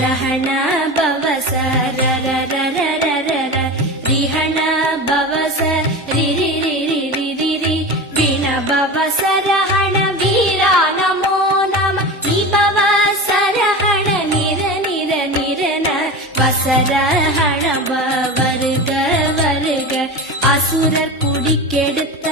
ரஹண பவச ரிஹண பவச ரிரி விண பவச ரஹண வீரா நமோ நம விபவச ரஹண நிர நிர நிரன வசரஹண வருக வருக அசுரர் குடிக்கெடுத்த